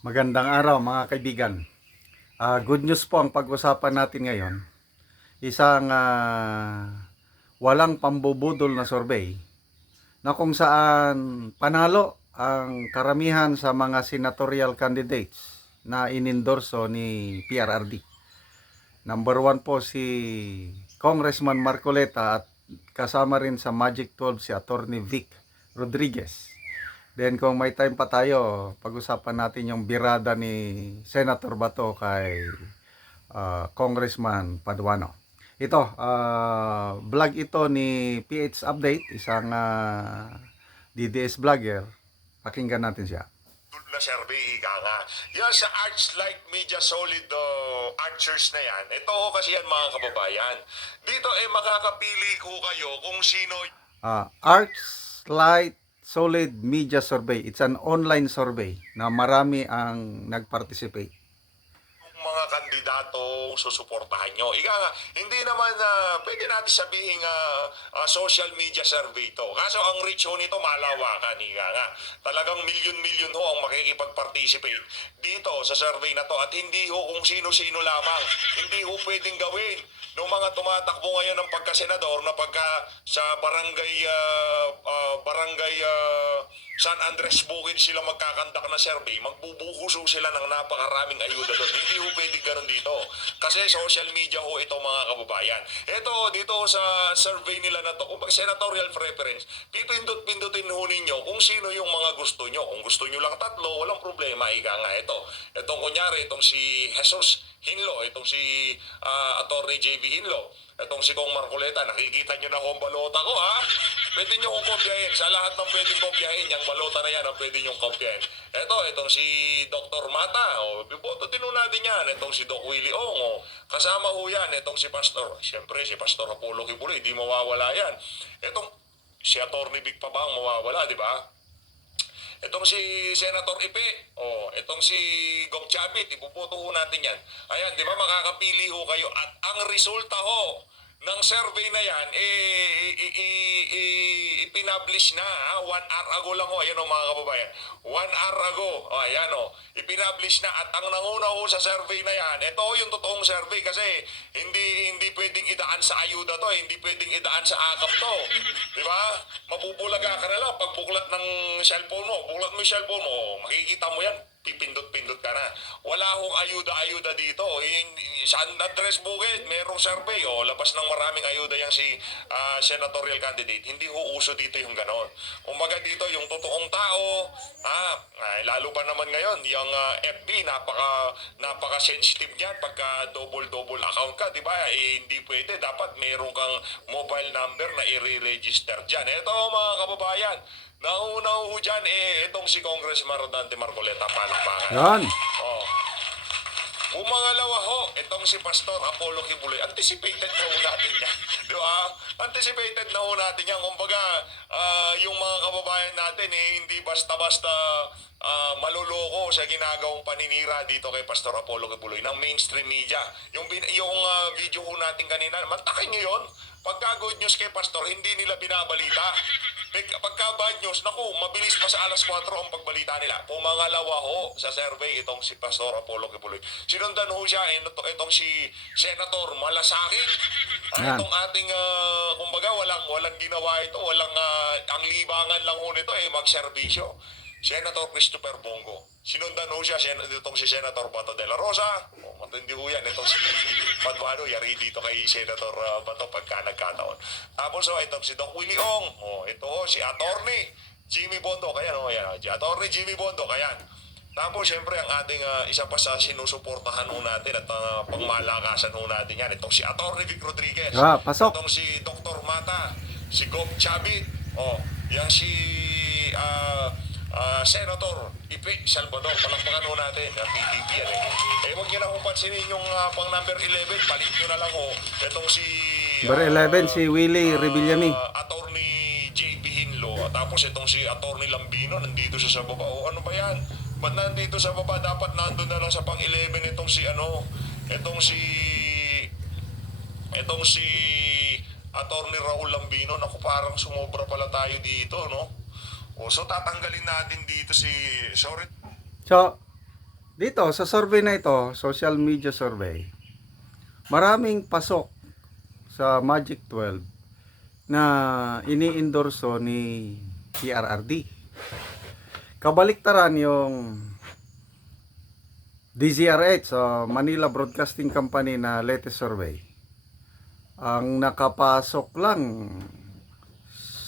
Magandang araw mga kaibigan. Good news po ang pag-usapan natin ngayon. Isang walang pambubudol na survey na kung saan panalo ang karamihan sa mga senatorial candidates na inendorso ni PRRD. Number 1 po si Congressman Marcoleta at kasama rin sa Magic 12 si Attorney Vic Rodriguez. Then kung may time pa tayo, pag-usapan natin yung birada ni Senator Bato kay Congressman Paduano. Ito, vlog ito ni PH Update, isang DDS vlogger. Pakinggan natin siya. Na survey, ika nga. Yan sa Arch-like Media Solid Archers na yan. Ito kasi yan mga kababayan. Dito makakapili ko kayo kung sino Arch-like Solid Media Survey. It's an online survey na marami ang nag-participate. yung mga kandidato susuportahan nyo. Ika nga, hindi naman pwede natin sabihin social media survey to. Kaso ang reach ho nito malawakan. Ika nga, talagang milyon-milyon ho ang makikipag-participate dito sa survey na to. At hindi ho kung sino-sino lamang. Hindi ho pwedeng gawin ng mga tumatakbo ngayon ng pagka-senador na pagka sa barangay San Andres Bukid sila magkakandak na survey, magbubuhuso sila ng napakaraming ayuda doon. Hindi ho pwedeng ganun dito. Kasi social media ho ito mga kababayan. Ito, dito sa survey nila na to, kung senatorial preference, pipindot-pindutin ho ninyo kung sino yung mga gusto nyo. Kung gusto nyo lang tatlo, walang problema. Ika nga ito. Itong kunyari, itong si Jesus Hinlo, itong si Attorney JV Hinlo, itong si Kong Marcoleta, nakikita nyo na kung balota ko ha. Pwede nyo kong kopyahin. Sa lahat ng pwedeng kopyahin, yung balota na yan ang pwede nyo kopyahin. Itong si Dr. Mata, biboto din natin yan. Itong si Doc Willie Ong, kasama ho yan. Itong si Pastor, siyempre si Pastor Apollo Kibuloy, di mawawala yan. Itong si Attorney Vic pa ba ang mawawala, di ba? Itong si Senator Ipe, itong si Gov Chavit, ipuputo ho natin yan. Ayan, di ba makakapili ho kayo at ang resulta ho ng survey na yan, ipinablish na, 1 hour ago lang ho, ayan o mga kababayan, 1 hour ago, ayan o, ipinablish na at ang nanguna ho sa survey na yan, ito yung totoong survey kasi hindi pwedeng idaan sa ayuda to, hindi pwedeng idaan sa akap to, di ba? Mabubulaga ka na lang pag buklat ng cellphone mo, buklat mo yung cellphone mo, makikita mo yan, pipindot-pindot ka na. Wala hong ayuda-ayuda dito. Sa Andres Bukid, merong survey. Labas ng maraming ayuda yung si senatorial candidate. Hindi ho uso dito yung ganon. Kumbaga dito, yung totoong tao, lalo pa naman ngayon, yung FB, napaka-sensitive niyan pagka double account ka, di ba? Hindi pwede. Dapat meron kang mobile number na i-register dyan. Ito mga kababayan, nauna ho dyan, itong si Congressman Rodante Marcoleta, palakpakan. Yan. Umangalawa ho, itong si Pastor Apollo Kibuloy, anticipated na ho natin yan. Di ba? Anticipated na ho natin yan. Kumbaga, yung mga kababayan natin, hindi basta-basta maluloko sa ginagawang paninira dito kay Pastor Apollo Kibuloy ng mainstream media. Yung video ho natin kanina, mantakin nyo yun. Pagka good news kay Pastor, hindi nila binabalita. Pagka bad news, naku, mabilis pa sa alas 4 ang pagbalita nila. Pumangalawa ho sa survey itong si Pastor Apollo Kibuloy. Sinundan ho siya, itong si Senator Malasakit. Itong ating, kumbaga, walang ginawa ito, ang libangan lang ho nito magserbisyo. Senator Christopher Bongo. Sinundan ho siya, itong si Senator Bato de la Rosa. Matindi ho yan. Itong si Paduano, yari dito kay Senator Bato pagka nagkataon. Tapos itong si Doc Willie Ong. Ito si Attorney Jimmy Bondo. Kaya Attorney Jimmy Bondo. Kaya. Tapos siyempre ang ating isa pa sa sinusuportahan ho natin at pangmalakasan ho natin yan. Itong si Attorney Vic Rodriguez. Pasok. Itong si Dr. Mata. Si Gov Chavit. Yan si Senator Ipe Salvador, palakpakan ho natin, PDP yan huwag nyo na kung pansinin yung pang number 11, palit nyo na lang itong si Number 11 si Willie Revillami. Attorney JB Hinlo, tapos itong si Attorney Lambino, nandito siya sa baba. Ano ba yan? Ba't nandito sa baba? Dapat nandun na lang sa pang 11 itong si Attorney Raul Lambino. Naku, parang sumobra pala tayo dito, no? So tatanggalin natin dito si, sorry. So, dito sa survey na ito, social media survey, maraming pasok sa Magic 12 na ini-endorso ni PRRD. Kabaliktaran yung DZRH, Manila Broadcasting Company na latest survey. Ang nakapasok lang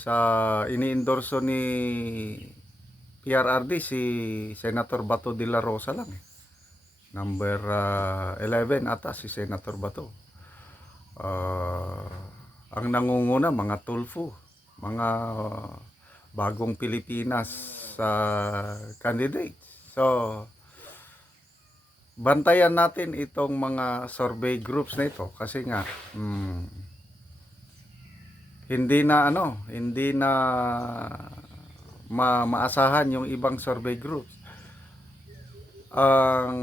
sa ini-endorso ni PRRD si Senator Bato de la Rosa lang. Number 11 ata si Senator Bato. Ang nangunguna mga Tulfo, mga bagong Pilipinas candidate. So bantayan natin itong mga survey groups na ito kasi nga hindi na maasahan yung ibang survey groups. Ang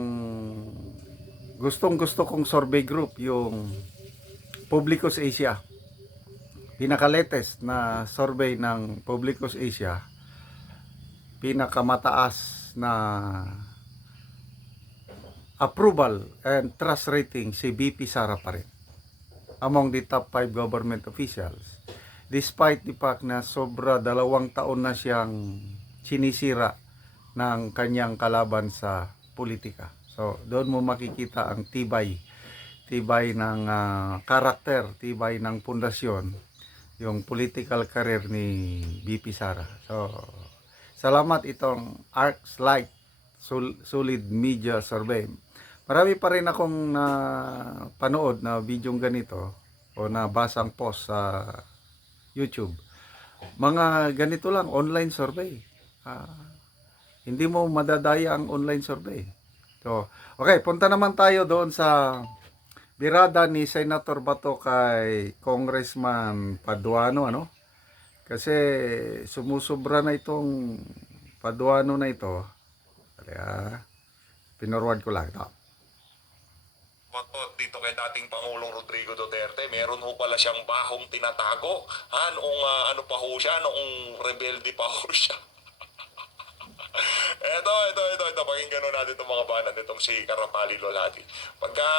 gustong-gusto kong survey group yung Publicus Asia. Pinaka-latest na survey ng Publicus Asia, pinakamataas na approval and trust rating si BP Sara pa rin among the top 5 government officials, despite the fact na sobra 2 taon na siyang sinisira ng kanyang kalaban sa politika. So doon mo makikita ang tibay ng karakter, tibay ng pundasyon, yung political career ni BP Sara. So salamat itong ArcLight Solid Media Survey. Marami pa rin akong panood na videong ganito o nabasang post sa YouTube. Mga ganito lang, online survey. Hindi mo madadaya ang online survey. So, okay, punta naman tayo doon sa birada ni Senator Bato kay Congressman Paduano, ano? Kasi sumusubra na itong Paduano na ito. Kaya pinorward ko lang ito. Bato dito kay dating Pangulong Rodrigo Duterte, meron ho pala siyang bahong tinatago. Noong ano pa ho siya, noong rebelde pa ho siya. Ito, pakinggan natin itong mga banan nitong si Karapali Lolati. Pagka,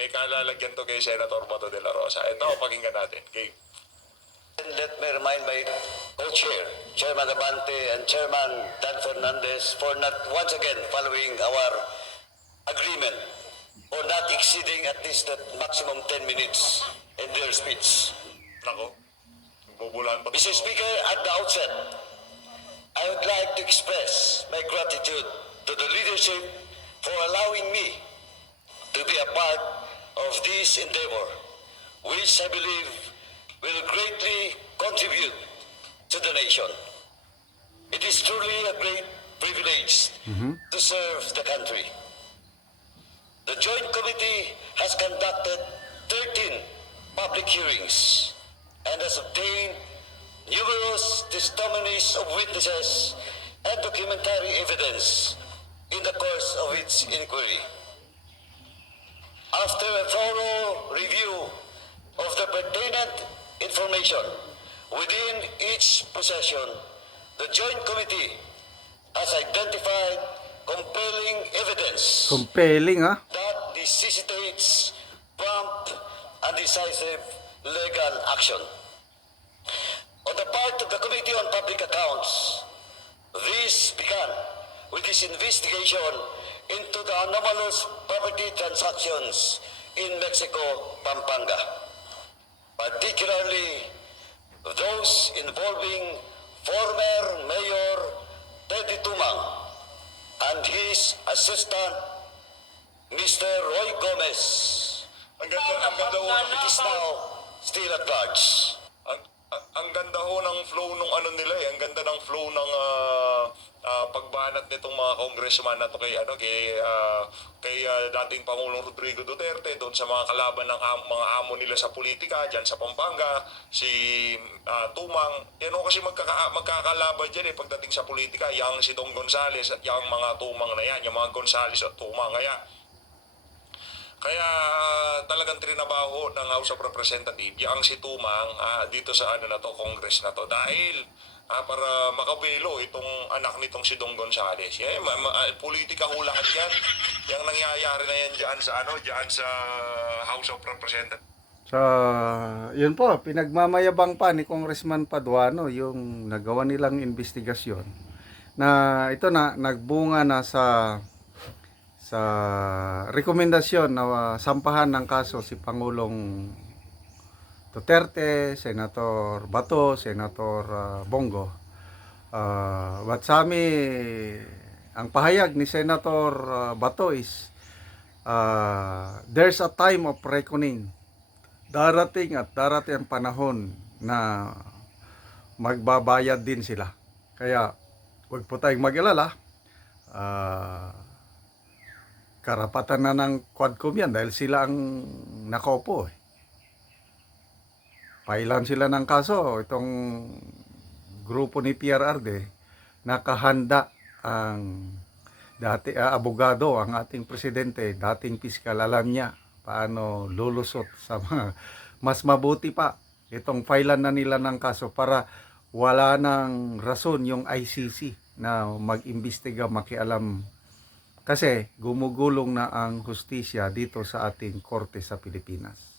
may kalalagyan to kay Senator Bato de la Rosa. Ito, pakinggan natin. Okay. Let me remind my co-chair, Chairman Abante and Chairman Dan Fernandez, for not once again following our agreement or not exceeding at least the maximum 10 minutes in their speech. Nako, bubulan pa. Mr. Speaker, at the outset, I would like to express my gratitude to the leadership for allowing me to be a part of this endeavor, which I believe will greatly contribute to the nation. It is truly a great privilege to serve the country. The Joint Committee has conducted 13 public hearings and has obtained numerous testimonies of witnesses and documentary evidence in the course of its inquiry. After a thorough review of the pertinent information within each possession, the Joint Committee has identified compelling evidence Compelling, ha? that necessitates prompt and decisive legal action. On the part of the Committee on Public Accounts, this began with its investigation into the anomalous property transactions in Mexico, Pampanga, particularly those involving former Mayor Teddy Tumang and his assistant, Mr. Roy Gomez. Ang ganda ho. It is now still at large. Ang ganda ho ng flow nung ano nila eh. Ang ganda ng flow ng pagbanat nitong mga congressman na to kay dating Pangulong Rodrigo Duterte doon sa mga kalaban ng mga amo nila sa politika diyan sa Pampanga, si Tumang. Yan ho kasi magkakalaban diyan eh pagdating sa politika, yang si Dong Gonzales at yang mga Tumang na yan, yung mga Gonzales at Tumang. Kaya talagang trinabaho ng House of Representatives yang si Tumang dito sa Congress na to dahil para makabelo itong anak nitong si Dong Gonzales. Politika ho lahat yan. Yung nangyayari na yan dyan sa House of Representatives. So, yun po, pinagmamayabang pa ni Congressman Paduano yung nagawa nilang investigasyon na ito na nagbunga na sa rekomendasyon na sampahan ng kaso si Pangulong Duterte, Senator Bato, Senator Bongo. But sa amin, ang pahayag ni Senator Bato is there's a time of reckoning. Darating ang panahon na magbabayad din sila. Kaya huwag po tayong mag-alala. Karapatan na ng Quadcom yan dahil sila ang nakaupo. Pailan sila ng kaso. Itong grupo ni PRRD, nakahanda ang abogado, ang ating presidente, dating piskal, alam niya paano lulusot sa mga mas mabuti pa itong filean na nila ng kaso para wala nang rason yung ICC na mag-imbestiga, makialam, kasi gumugulong na ang hustisya dito sa ating korte sa Pilipinas.